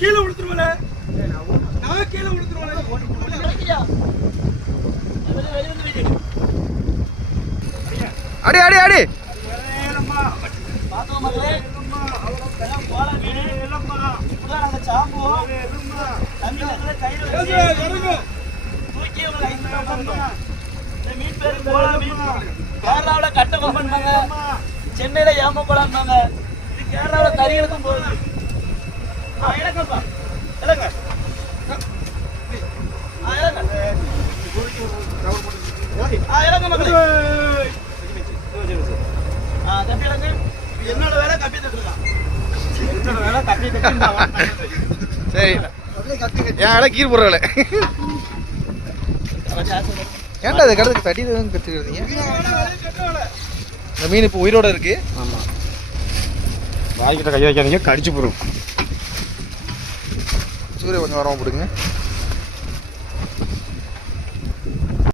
கீழே விழுத்துருவல, நான் கீழே விழுத்துருவல. அடி அடி அடி கேரளாவில கட்ட கொம்பன்பாங்க, சென்னையில ஏமக்குளம்பாங்க, இது கேரளாவில தறிகளுக்கும் போகுது. இலங்கப்பா இலங்க இலங்க மக்களே, தப்பி இலங்க. என்னோட வேலை கப்பி தட்டுதான், என்னோட வேலை கப்பி தட்டு. சரி என் வேலை கீர் போடுற வேலை. ஏன்டா அது கடத்துக்கு தட்டி கற்றுக்கிறீங்க? இந்த மீன் இப்போ உயிரோட இருக்கு. ஆமாம், வாய்க்கிட்ட கை வைக்காதீங்க, கடிச்சு போடும். சூரிய கொஞ்சம் வரமா போடுங்க.